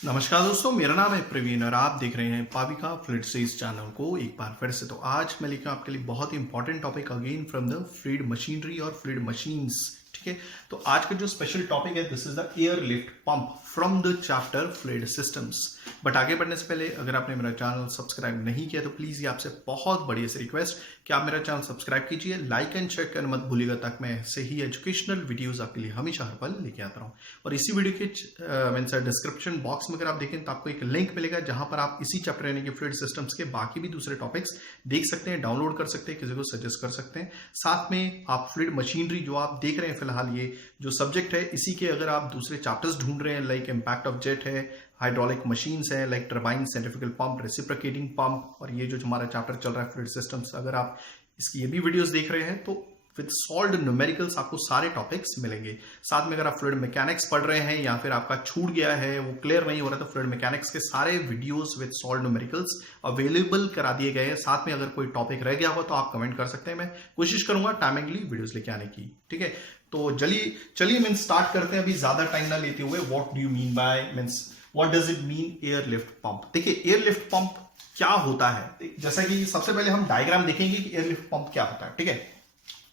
नमस्कार दोस्तों, मेरा नाम है प्रवीण और आप देख रहे हैं पाविका फ्लूइड सीरीज चैनल को एक बार फिर से। तो आज मैं लेकर आपके लिए बहुत ही important topic again from the fluid machinery और फ्लूइड मशीन्स। ठीक है, तो आज का जो स्पेशल टॉपिक है this is the air lift pump from the chapter fluid systems. But आगे बढ़ने से पहले अगर आपने मेरा चैनल सब्सक्राइब नहीं किया तो प्लीज ये आपसे बहुत बड़ी से रिक्वेस्ट कि आप मेरा चैनल सब्सक्राइब कीजिए, लाइक एंड शेयर करना मत भूलिएगा, ताकि मैं ऐसे ही एजुकेशनल वीडियोस आपके लिए हमेशा हर पल लेके आता रहूं। और इसी वीडियो के डिस्क्रिप्शन बॉक्स में अगर आप देखें तो आपको एक लिंक मिलेगा जहां पर आप इसी चैप्टर यानी कि फ्लूइड सिस्टम्स के बाकी भी दूसरे टॉपिक्स देख सकते हैं, डाउनलोड कर सकते हैं, किसी को सजेस्ट कर सकते हैं। साथ में आप फ्लूइड मशीनरी जो आप देख रहे हैं फिलहाल ये जो सब्जेक्ट है, इसी के अगर आप दूसरे चैप्टर्स ढूंढ रहे हैं लाइक इम्पैक्ट ऑफ जेट है, हाइड्रोलिक मशीन्स है like turbine, centrifugal pump, reciprocating pump, और ये जो हमारा चैप्टर चल रहा है फ्लूइड सिस्टम्स, अगर आप इसकी ये भी वीडियोस देख रहे हैं तो विद सॉल्व्ड न्यूमेरिकल्स आपको सारे टॉपिक्स मिलेंगे। साथ में अगर आप फ्लूइड मैकेनिक्स पढ़ रहे हैं या फिर आपका छूट गया है, वो क्लियर नहीं हो रहा, तो फ्लूइड मैकेनिक्स के सारे videos with solved numericals available करा दिए गए हैं। साथ में अगर कोई टॉपिक रह गया हो तो आप कमेंट कर सकते हैं, मैं कोशिश करूंगा टाइमिंगली वीडियोस लेके आने की। ठीक है, तो चलिए मीन्स स्टार्ट करते हैं अभी ज्यादा टाइम ना लेते हुए। What do you mean by means what does it mean air lift pump. देखिए एयर लिफ्ट पंप क्या होता है, जैसा कि सबसे पहले हम डायग्राम देखेंगे कि एयर लिफ्ट पंप क्या होता है। ठीक है,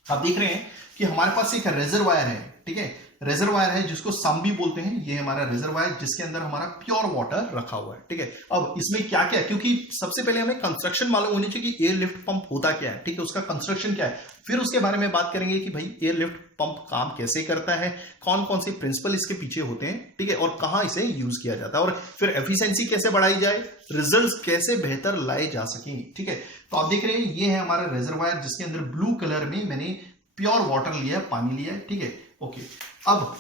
आप देख रहे हैं कि हमारे पास एक रेजरवायर है। ठीक है, रेजरवायर है जिसको सम भी बोलते हैं, ये हमारा रेजरवायर जिसके अंदर हमारा प्योर वाटर रखा हुआ है। ठीक है, अब इसमें क्या क्या है, क्योंकि सबसे पहले हमें कंस्ट्रक्शन मालूम होनी चाहिए कि एयर लिफ्ट पंप होता क्या है। ठीक है, उसका कंस्ट्रक्शन क्या है, फिर उसके बारे में बात करेंगे कि भाई एयर लिफ्ट पंप काम कैसे करता है, कौन कौन से प्रिंसिपल इसके पीछे होते हैं। ठीक है, और कहां इसे यूज किया जाता है, और फिर एफिशिएंसी कैसे बढ़ाई जाए, रिजल्ट्स कैसे बेहतर लाए जा सकेंगे। ठीक है, तो आप देख रहे हैं ये है हमारा रेजरवायर जिसके अंदर ब्लू कलर में मैंने प्योर वाटर लिया है, पानी लिया है। ठीक है, ओके, अब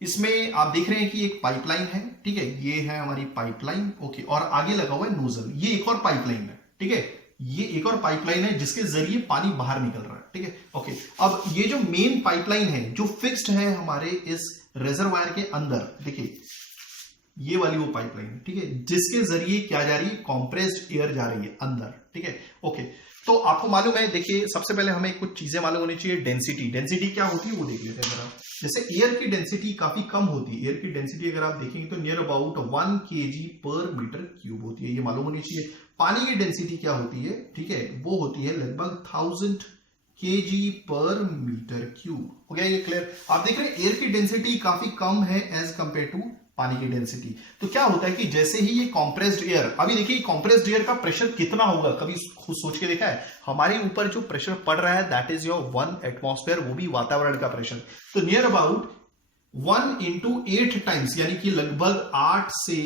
इसमें आप देख रहे हैं कि एक पाइपलाइन है। ठीक है, ये है हमारी पाइपलाइन। ओके, और आगे लगा हुआ है नोजल, ये एक और पाइपलाइन है। ठीक है, ये एक और पाइपलाइन है जिसके जरिए पानी बाहर निकल रहा है। ठीक है, ओके, अब ये जो मेन पाइपलाइन है जो फिक्स्ड है हमारे इस रेजरवायर के अंदर, देखिए ये वाली वो पाइपलाइन। ठीक है, जिसके जरिए क्या जा रही है, कॉम्प्रेस्ड एयर जा रही है अंदर। ठीक है, ओके, तो आपको मालूम है, देखिए सबसे पहले हमें कुछ चीजें मालूम होनी चाहिए। डेंसिटी क्या होती है वो देख लेते हैं जरा। जैसे एयर की डेंसिटी काफी कम होती है, एयर की डेंसिटी अगर आप देखेंगे तो नियर अबाउट 1 kg पर मीटर क्यूब होती है, ये मालूम होनी चाहिए। पानी की डेंसिटी क्या होती है, ठीक है, वो होती है लगभग 1000 kg पर मीटर क्यूब। हो गया ये क्लियर। आप देख रहे हैं एयर की डेंसिटी काफी कम है एज कंपेयर टू पानी की डेंसिटी। तो क्या होता है कि जैसे ही ये कॉम्प्रेस्ड एयर, अभी देखिए कॉम्प्रेस्ड एयर का प्रेशर कितना होगा, कभी खुद सोच के देखा है? हमारे ऊपर जो प्रेशर पड़ रहा है दैट इज योर 1 एटमॉस्फेयर, वो भी वातावरण का प्रेशर। तो नियर अबाउट 1 into 8 टाइम्स, यानी कि लगभग 8 से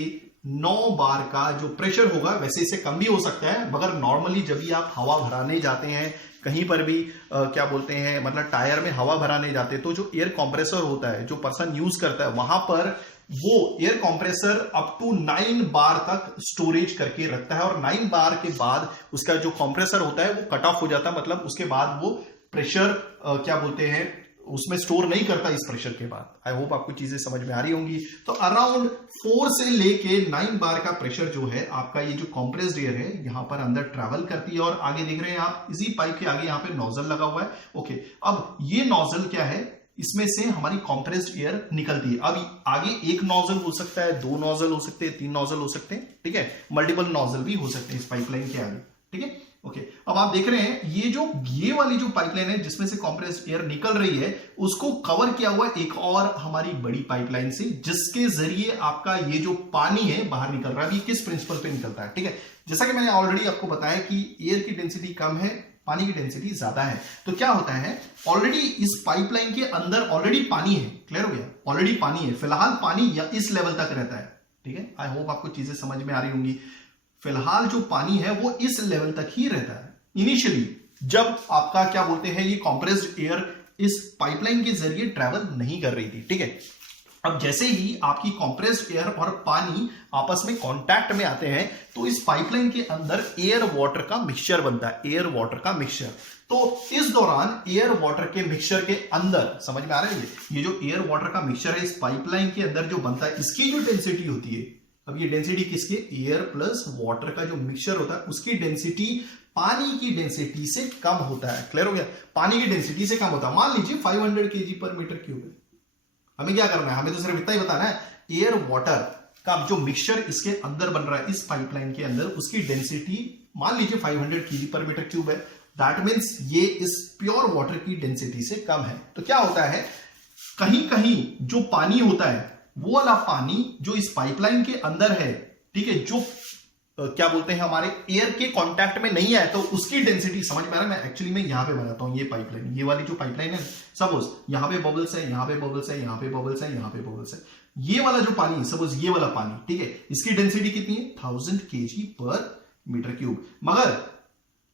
9 बार का जो प्रेशर होगा, वैसे इसे कम भी हो सकता है, मगर नॉर्मली जब भी आप हवा भराने जाते हैं कहीं पर भी क्या बोलते हैं, मतलब टायर में हवा भराने जाते हैं, तो जो एयर कंप्रेसर होता है जो पर्सन यूज करता है, वहां पर वो एयर कंप्रेसर अप टू 9 बार तक स्टोरेज करके रखता है, और 9 बार के बाद उसका जो कंप्रेसर होता है वो कट ऑफ हो जाता है, मतलब उसके बाद वो प्रेशर क्या बोलते हैं उसमें स्टोर नहीं करता इस प्रेशर के बाद। आई होप आपको चीजें समझ में आ रही होंगी। तो अराउंड 4 से लेके 9 बार का प्रेशर जो है आपका ये जो कंप्रेस्ड एयर है यहां पर अंदर ट्रैवल करती है, और आगे देख रहे हैं आप इसी पाइप के आगे यहां पे नोजल लगा हुआ है। ओके, अब ये नोजल क्या है, इसमें से हमारी कंप्रेस्ड एयर निकलती है। अब आगे एक नोजल हो सकता है, 2 नोजल हो सकते हैं, 3 नोजल हो सकते हैं। ठीक है, मल्टीपल नोजल भी हो सकते हैं इस पाइपलाइन के आगे। ठीक है, ओके, अब आप देख रहे हैं ये वाली जो पाइपलाइन है जिसमें से कंप्रेस्ड एयर निकल रही है, उसको कवर किया हुआ है एक और हमारी बड़ी पाइपलाइन से, जिसके जरिए आपका ये जो पानी है बाहर निकल रहा है। अभी किस प्रिंसिपल पे निकलता है, ठीक है, जैसा कि मैंने ऑलरेडी आपको बताया कि एयर की डेंसिटी कम है, पानी की डेंसिटी ज्यादा है। तो क्या होता है, ऑलरेडी इस पाइपलाइन के अंदर ऑलरेडी पानी है, क्लियर हो गया, ऑलरेडी पानी है, फिलहाल पानी या इस लेवल तक रहता है। ठीक है, आई होप आपको चीजें समझ में आ रही होंगी। फिलहाल जो पानी है वो इस लेवल तक ही रहता है इनिशियली, जब आपका क्या बोलते हैं ये कंप्रेस्ड एयर इस पाइपलाइन के जरिए ट्रैवल नहीं कर रही थी। ठीक है, अब जैसे ही आपकी कंप्रेस्ड एयर और पानी आपस में कांटेक्ट में आते हैं तो इस पाइपलाइन के अंदर एयर वाटर का मिक्सचर बनता है, एयर वाटर का मिक्सचर। तो इस दौरान एयर वाटर के मिक्सचर के अंदर, समझ में आ रहा है, ये जो एयर वाटर का मिक्सचर है इस पाइपलाइन के अंदर जो बनता है, इसकी जो डेंसिटी होती है, अब ये डेंसिटी किसके, एयर प्लस वाटर का जो मिक्सचर होता है उसकी डेंसिटी पानी की डेंसिटी से कम होता है। क्लियर हो गया, पानी की डेंसिटी से कम होता है। मान लीजिए 500 kg पर मीटर क्यूब है, हमें क्या करना है, हमें तो सिर्फ इतना ही बताना है, एयर वाटर का जो मिक्सचर इसके अंदर बन रहा है इस पाइपलाइन के अंदर, उसकी डेंसिटी मान लीजिए 500 केजी पर मीटर क्यूब है। दैट मीन्स ये इस प्योर वाटर की डेंसिटी से कम है। तो क्या होता है, कहीं कहीं जो पानी होता है वो वाला पानी जो इस पाइपलाइन के अंदर है, ठीक है, जो क्या बोलते हैं हमारे एयर के कांटेक्ट में नहीं है, तो उसकी डेंसिटी समझ में आ रहा है। मैं एक्चुअली मैं यहां पे बनाता हूं ये पाइपलाइन, ये वाली जो पाइपलाइन है, सपोज यहां पे बबल्स है, यहां पे बबल्स है, यहां पे बबल्स है, यहां पे बबल्स है। ये वाला जो पानी, सपोज ये वाला पानी, ठीक है, इसकी डेंसिटी कितनी है 1000 केजी पर मीटर क्यूब। मगर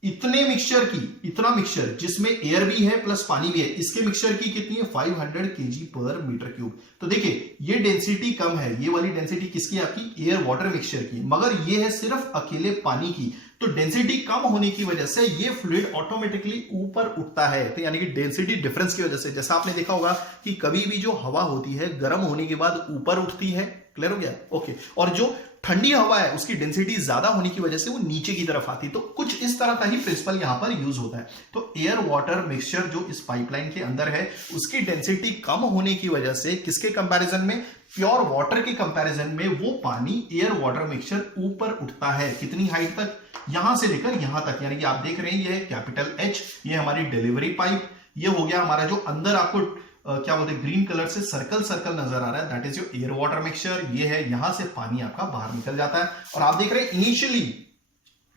इतने मिक्सचर की, इतना मिक्सचर जिसमें एयर भी है प्लस पानी भी है, इसके मिक्सचर की कितनी है 500 केजी पर मीटर क्यूब। तो देखिए ये डेंसिटी कम है, ये वाली डेंसिटी किसकी है, आपकी एयर वाटर मिक्सचर की, मगर ये है सिर्फ अकेले पानी की। तो डेंसिटी कम होने की वजह से ये फ्लूइड ऑटोमेटिकली ऊपर उठता है। तो यानी कि डेंसिटी डिफरेंस की वजह से, जैसा आपने देखा होगा कि कभी भी जो हवा होती है गर्म होने के बाद ऊपर उठती है, क्लियर हो गया, ओके, और जो ठंडी हवा है उसकी डेंसिटी ज्यादा होने की वजह से वो नीचे की तरफ आती है। तो कुछ इस तरह का ही प्रिंसिपल यहां पर यूज होता है। तो एयर वाटर मिक्सचर जो इस पाइपलाइन के अंदर है उसकी डेंसिटी कम होने की वजह से किसके कंपैरिजन में, प्योर वाटर के कंपैरिजन में वो पानी एयर वाटर मिक्सचर ऊपर उठता है। कितनी हाइट तक, यहां से लेकर यहां तक, यानी कि आप देख रहे हैं ये कैपिटल एच, ये हमारी डिलीवरी पाइप, ये हो गया हमारा जो अंदर आपको क्या बोलते हैं ग्रीन कलर से सर्कल सर्कल नजर आ रहा है, that is your air water mixture. ये है, यहां से पानी आपका बाहर निकल जाता है। और आप देख रहे हैं इनिशियली,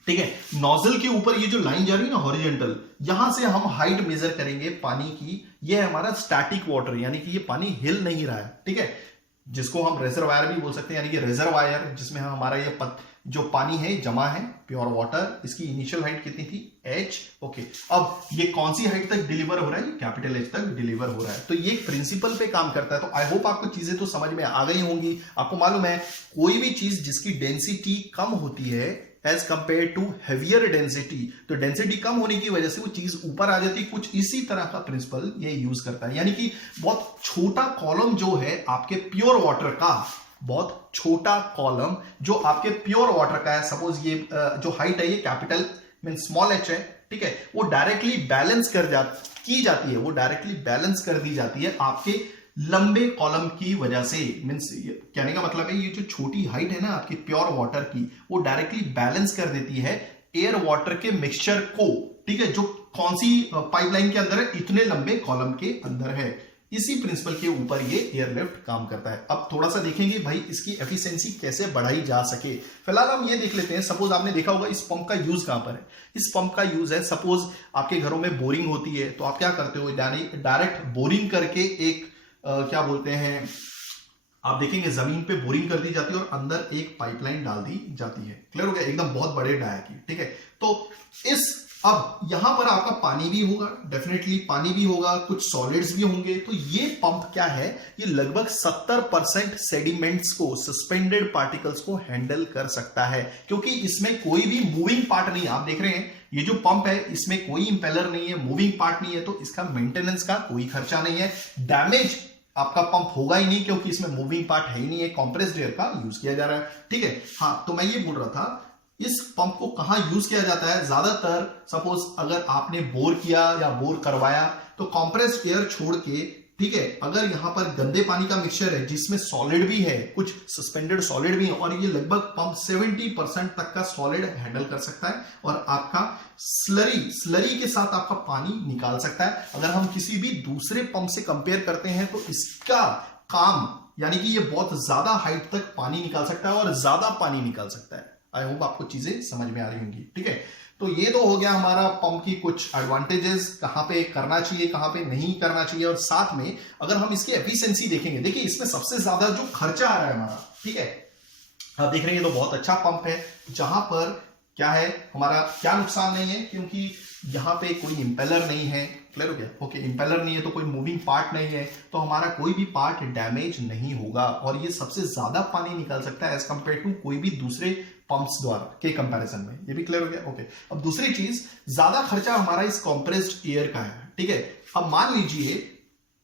ठीक है, नोजल के ऊपर ये जो लाइन जा रही है ना हॉरिजॉन्टल, यहां से हम हाइट मेजर करेंगे पानी की। ये है हमारा स्टैटिक वाटर, यानी कि ये पानी हिल नहीं रहा है, ठीक है, जिसको हम रिजर्वायर भी बोल सकते हैं, यानी कि रिजर्वायर जिसमें हमारा ये जो पानी है जमा है प्योर वाटर। इसकी इनिशियल हाइट कितनी थी h, ओके। अब ये कौन सी हाइट तक डिलीवर हो रहा है, कैपिटल H तक डिलीवर हो रहा है। तो ये प्रिंसिपल पे काम करता है। तो आई होप आपको चीजें तो समझ में आ गई होंगी। आपको मालूम है कोई भी चीज जिसकी डेंसिटी कम होती है as compare to heavier density, तो डेंसिटी कम होने की वजह से वो चीज ऊपर आ जाती है। कुछ इसी तरह का प्रिंसिपल ये यूज करता है, यानी कि बहुत छोटा कॉलम जो है आपके प्योर वाटर का, बहुत छोटा कॉलम जो आपके प्योर वाटर का है, सपोज ये जो हाइट है ये कैपिटल मीन स्मॉल h है, ठीक है, वो डायरेक्टली बैलेंस की जाती है, वो डायरेक्टली बैलेंस कर दी जाती है आपके लंबे कॉलम की वजह से। मीन्स कहने का मतलब है ये जो छोटी हाइट है ना आपकी प्योर वाटर की, वो डायरेक्टली बैलेंस कर देती है एयर वाटर के मिक्सचर को, ठीक है, जो कौन सी पाइपलाइन के अंदर है, इतने लंबे कॉलम के अंदर है। इसी प्रिंसिपल के ऊपर ये एयरलिफ्ट काम करता है। अब थोड़ा सा देखेंगे भाई इसकी एफिशिएंसी कैसे बढ़ाई जा सके। फिलहाल हम ये देख लेते हैं, सपोज आपने देखा होगा इस पंप का यूज कहां पर है। इस पंप का यूज है, सपोज आपके घरों में बोरिंग होती है, तो आप क्या करते हो, डायरेक्ट बोरिंग करके एक क्या बोलते हैं, आप देखेंगे जमीन पे बोरिंग कर दी जाती है और अंदर एक पाइपलाइन डाल दी जाती है, क्लियर हो गया, एकदम बहुत बड़े डाया की, ठीक है। तो अब यहां पर आपका पानी भी होगा, डेफिनेटली पानी भी होगा, कुछ सॉलिड्स भी होंगे। तो ये पंप क्या है, ये लगभग 70% सेडिमेंट्स को, सस्पेंडेड पार्टिकल्स को हैंडल कर सकता है, क्योंकि इसमें कोई भी मूविंग पार्ट नहीं है। आप देख रहे हैं ये जो पंप है इसमें कोई इंपेलर नहीं है, मूविंग पार्ट नहीं है, तो इसका मेंटेनेंस का कोई खर्चा नहीं है, डैमेज आपका पंप होगा ही नहीं, क्योंकि इसमें मूविंग पार्ट है ही नहीं है, कंप्रेस्ड एयर का यूज किया जा रहा है, ठीक है। हाँ, तो मैं ये बोल रहा था इस पंप को कहां यूज किया जाता है, ज्यादातर सपोज अगर आपने बोर किया या बोर करवाया तो कंप्रेस्ड एयर छोड़ के, ठीक है, अगर यहां पर गंदे पानी का मिक्सचर है जिसमें सॉलिड भी है, कुछ सस्पेंडेड सॉलिड भी है, और ये लगभग पंप 70% तक का सॉलिड हैंडल कर सकता है, और आपका स्लरी के साथ आपका पानी निकाल सकता है। अगर हम किसी भी दूसरे पंप से कंपेयर करते हैं तो इसका काम, यानी कि ये बहुत ज्यादा हाइट तक पानी निकाल सकता है और ज्यादा पानी निकाल सकता है। आई होप आपको चीजें समझ में आ रही होंगी, ठीक है। तो ये तो हो गया हमारा पंप की कुछ एडवांटेजेस, कहां पे करना चाहिए कहां पे नहीं करना चाहिए, और साथ में अगर हम इसकी एफिशिएंसी देखेंगे, देखिए इसमें सबसे ज्यादा जो खर्चा आ रहा है हमारा, ठीक है, आप देख रहे हैं ये तो बहुत अच्छा पंप है, जहां पर क्या है हमारा क्या नुकसान नहीं है, क्योंकि यहां पे कोई इंपेलर नहीं है, क्लियर हो गया, ओके, इंपेलर नहीं है तो कोई मूविंग पार्ट नहीं है, तो हमारा कोई भी पार्ट डैमेज नहीं होगा, और ये सबसे ज्यादा पानी निकाल सकता है एज कंपेयर टू कोई भी दूसरे पंप्स द्वारा के कंपैरिजन में। ये भी क्लियर हो गया, ओके। अब दूसरी चीज, ज्यादा खर्चा हमारा इस कंप्रेस्ड एयर का है, ठीक है। अब मान लीजिए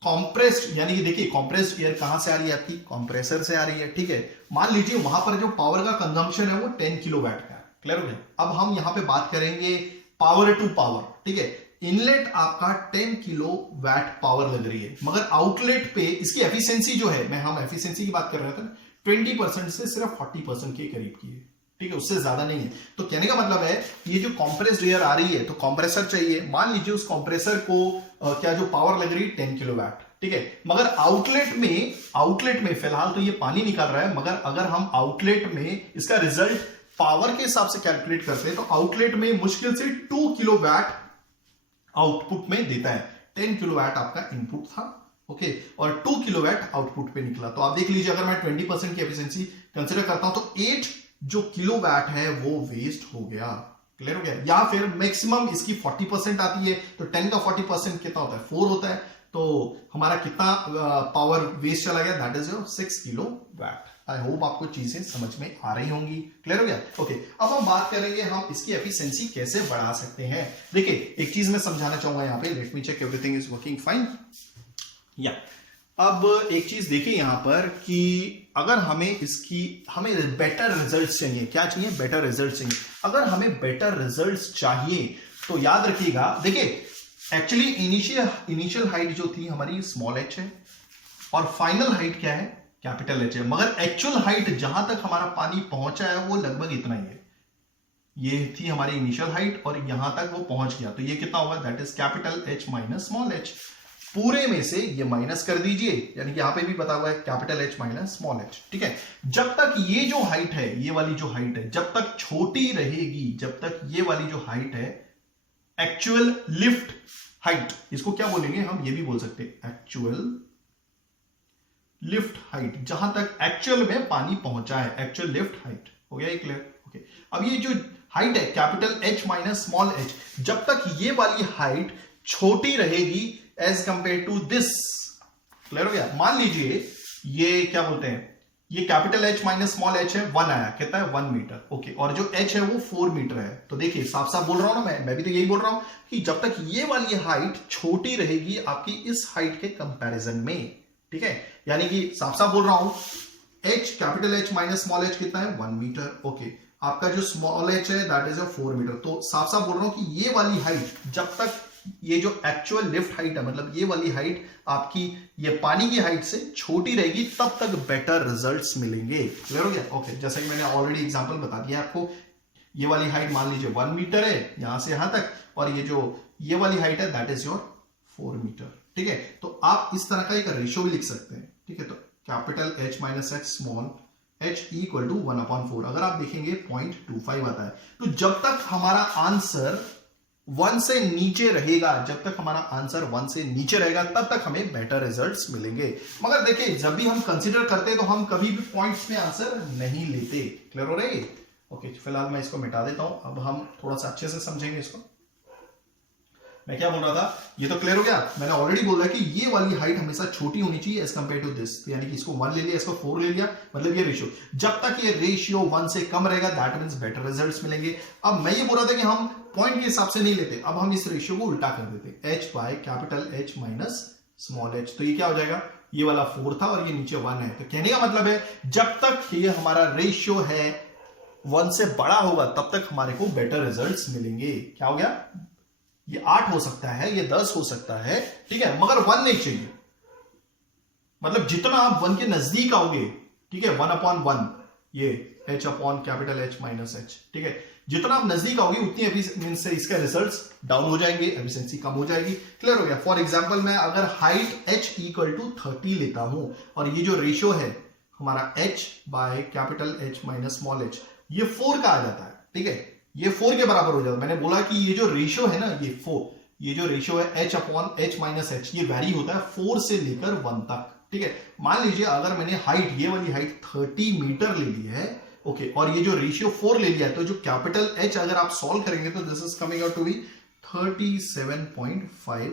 कंप्रेस्ड, यानी कि देखिए कंप्रेस्ड एयर कहां से आ रही है, आपकी कंप्रेसर से आ रही है, ठीक है। मान लीजिए वहां पर जो पावर का कंजम्पशन है वो 10 किलोवाट का है, क्लियर हो गया। अब हम यहां पे बात करेंगे पावर टू पावर, ठीक है। इनलेट आपका 10 किलोवाट पावर लग रही है, मगर आउटलेट पे इसकी एफिशिएंसी जो है, हम एफिशिएंसी की बात कर रहे थे, 20% से सिर्फ 40% के करीब की है, ठीक है, उससे ज्यादा नहीं है। तो कहने का मतलब है ये जो कंप्रेस्ड एयर आ रही है तो कंप्रेसर चाहिए, मान लीजिए उस कंप्रेसर को क्या जो पावर लग रही है 10 किलोवाट, ठीक है, मगर आउटलेट में फिलहाल तो ये पानी निकाल रहा है, मगर अगर हम आउटलेट में इसका रिजल्ट पावर के हिसाब से कैलकुलेट करते हैं तो आउटलेट में मुश्किल से 2 किलोवाट आउटपुट में देता है। 10 किलोवाट आपका इनपुट था, ओके, और 2 किलोवाट आउटपुट पे निकला। तो आप देख लीजिए अगर मैं 20% की एफिशिएंसी कंसीडर करता हूं तो 8 जो किलोवाट है वो वेस्ट हो गया। क्लियर हो गया? या फिर मैक्सिमम इसकी 40% आती है तो 10 का 40% कितना होता है? 4 होता है। तो हमारा कितना पावर वेस्ट चला गया? That is your 6 kilowatt. I hope आपको चीजें समझ में आ रही होंगी। क्लियर हो गया? ओके, अब हम बात करेंगे हम इसकी एफिशिएंसी कैसे बढ़ा सकते हैं। देखिए एक चीज मैं समझाना चाहूंगा यहाँ पे, let me check everything is working fine. या अब एक चीज देखिए यहां पर कि अगर हमें बेटर रिजल्ट्स चाहिए, क्या चाहिए? बेटर रिजल्ट्स चाहिए। अगर हमें बेटर रिजल्ट्स चाहिए तो याद रखिएगा, देखिए एक्चुअली इनिशियल हाइट जो थी हमारी स्मॉल एच है और फाइनल हाइट क्या है? कैपिटल एच है, मगर एक्चुअल हाइट जहां तक हमारा पानी पहुंचा है वो लगभग इतना ही है। ये थी हमारी इनिशियल हाइट और यहां तक वो पहुंच गया, तो ये कितना होगा? That is capital H minus small H. पूरे में से ये माइनस कर दीजिए, यानी कि यहां पे भी बता हुआ है capital H minus small H, ठीक है। जब तक ये जो हाइट है, ये वाली जो हाइट है, जब तक छोटी रहेगी, जब तक ये वाली जो हाइट है एक्चुअल लिफ्ट हाइट, इसको क्या बोलेंगे हम? ये भी बोल सकते हैं एक्चुअल लिफ्ट हाइट, जहां तक एक्चुअल में पानी पहुंचा है, एक्चुअल लिफ्ट हाइट। हो गया ये क्लियर? ओके, अब ये जो हाइट है capital H minus small H, जब तक ये वाली हाइट छोटी रहेगी as compare to this. Clear हो गया? मान लीजिए ये क्या बोलते हैं, ये capital H minus small H है, 1 आया, कितना है? 1 मीटर, ओके, और जो एच है वो 4 मीटर है। तो देखिए साफ साफ बोल रहा हूं ना, मैं भी तो यही बोल रहा हूं कि जब तक ये वाली हाइट छोटी रहेगी आपकी इस हाइट के कंपैरिजन में, ठीक है, यानी कि साफ साफ बोल रहा हूं H capital H minus small H कितना है? 1 मीटर, ओके, आपका जो स्मॉल एच है दैट इज 4 मीटर। तो साफ साफ बोल रहा हूं कि ये वाली हाइट, जब तक ये जो एक्चुअल लिफ्ट हाइट है, मतलब ये वाली हाइट आपकी ये पानी की हाइट से छोटी रहेगी, तब तक बेटर रिजल्ट्स मिलेंगे। क्लियर हो गया? ओके, जैसे कि मैंने ऑलरेडी एग्जांपल बता दिया आपको, ये वाली हाइट मान लीजिए 1 मीटर है यहां से यहां तक, और ये जो ये वाली हाइट है दैट इज योर 4 मीटर, ठीक है। तो आप इस तरह का एक रेशियो भी लिख सकते हैं, ठीक है। तो capital H minus H small H equal to 1/4। अगर आप देखेंगे 0.25 आता है। तो जब तक हमारा आंसर 1 से नीचे रहेगा, जब तक हमारा आंसर 1 से नीचे रहेगा तब तक हमें बेटर रिजल्ट्स मिलेंगे। मगर देखिए जब भी हम कंसीडर करते हैं तो हम कभी भी पॉइंट्स में आंसर नहीं लेते। क्लियर हो रही है? ओके, फिलहाल मैं इसको मिटा देता हूं, अब हम थोड़ा सा अच्छे से समझेंगे इसको। मैं क्या बोल रहा था, ये तो क्लियर हो गया। मैंने ऑलरेडी बोला कि ये वाली हाइट हमेशा छोटी होनी चाहिए एज कंपेयर टू दिस, तो यानी कि इसको 1 ले लिया, इसको 4 ले लिया, मतलब ये रेशियो, जब तक ये रेशियो 1 से कम रहेगा दैट मींस बेटर रिजल्ट्स मिलेंगे। अब मैं ये बोल रहा था कि हम पॉइंट के हिसाब से नहीं लेते, अब हम इस रेशियो को उल्टा कर देते, h by capital H minus small H. तो ये क्या हो जाएगा, ये वाला 4 था और ये नीचे 1 है। तो कहने का मतलब है जब तक ये हमारा रेशियो है 1 से बड़ा होगा तब तक हमारे को बेटर रिजल्ट्स मिलेंगे। क्या हो गया, ये 8 हो सकता है, ये 10 हो सकता है, ठीक है, मगर 1 नहीं चाहिए। मतलब जितना आप 1 के नजदीक आओगे, ठीक है, 1/1, ये h upon capital H minus H, ठीक है, जितना आप नजदीक आओगे उतनी एफिशिएंसी से इसका रिजल्ट्स डाउन हो जाएंगे, एफिशिएंसी कम हो जाएगी। क्लियर हो गया? फॉर एग्जांपल मैं अगर हाइट h इक्वल टू 30 लेता हूं और ये जो रेशियो है हमारा h by capital H minus small H, ये 4 का आ जाता है, ठीक है, ये 4 के बराबर हो जाता है। मैंने बोला कि ये जो रेशियो है ना, ये 4, ये जो रेशियो है h upon H minus H, ये वैरी होता है 4 से लेकर 1 तक, ठीक है। मान लीजिए अगर मैंने हाइट, ये वाली हाइट 30 मीटर ले ली है, ओके, और ये जो रेशियो 4 ले लिया है, तो जो कैपिटल एच अगर आप सॉल्व करेंगे तो this is coming out to be 37.5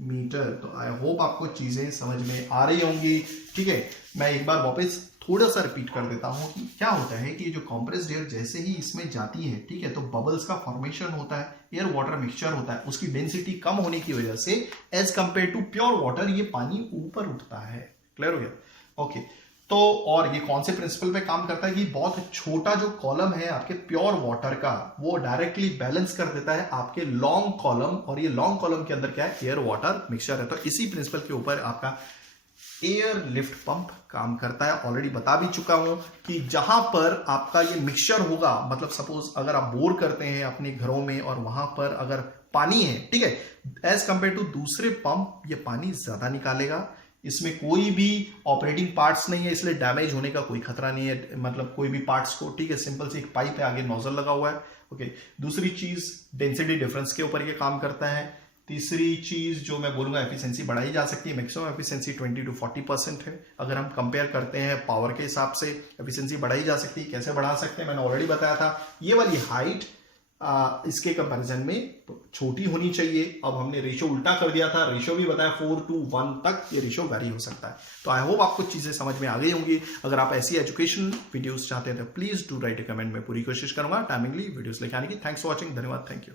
metre. तो आई होप आपको चीजें समझ में आ रही होंगी, ठीक है। मैं एक बार वापस थोड़ा सा रिपीट कर देता हूं कि क्या होता है कि ये जो कंप्रेस्ड एयर जैसे ही इसमें जाती है, ठीक है, तो बबल्स का फॉर्मेशन होता है, एयर वाटर मिक्सचर होता है, उसकी डेंसिटी कम होने की वजह से as compare to pure water ये पानी ऊपर उठता है। क्लियर हो गया? ओके, तो और ये कौन से प्रिंसिपल पे काम करता है कि बहुत छोटा जो कॉलम है आपके प्योर वाटर का, वो डायरेक्टली बैलेंस कर देता है आपके लॉन्ग कॉलम, और ये लॉन्ग कॉलम के अंदर क्या है, एयर वाटर मिक्सचर है। तो इसी प्रिंसिपल के ऊपर आपका एयर लिफ्ट पंप काम करता है। ऑलरेडी बता भी चुका हूं कि जहां पर आपका ये मिक्सचर होगा, मतलब सपोज अगर आप बोर करते हैं अपने घरों में और वहां पर अगर पानी है, ठीक है, एज कंपेयर टू दूसरे पंप ये पानी ज्यादा निकालेगा। इसमें कोई भी ऑपरेटिंग पार्ट्स नहीं है, इसलिए डैमेज होने का कोई खतरा नहीं है, मतलब कोई भी पार्ट्स को, ठीक है, सिंपल सी एक पाइप है, आगे नोजल लगा हुआ है। ओके, दूसरी चीज डेंसिटी डिफरेंस के ऊपर ये काम करता है। तीसरी चीज जो मैं बोलूंगा, एफिशिएंसी बढ़ाई जा सकती है। मैक्सिमम एफिशिएंसी 20 to 40% है। अगर हम कंपेयर करते हैं पावर के हिसाब से, एफिशिएंसी बढ़ाई जा सकती है। कैसे बढ़ा सकते हैं मैंने ऑलरेडी बताया था। ये वाली हाइट इसके कंपैरिजन में छोटी होनी चाहिए। अब हमने रेशियो उल्टा कर दिया था, रेशियो भी बताया 4:1 तक ये रेशियो वैरी हो सकता है। तो आई होप आपको चीजें समझ में आ गई होंगी। अगर आप ऐसी एजुकेशन वीडियोस चाहते हैं तो please do right A comment. मैं पूरी कोशिश करूंगा टाइमिंगली वीडियोस लेके आने की। थैंक्स फॉर वॉचिंग, धन्यवाद, थैंक यू।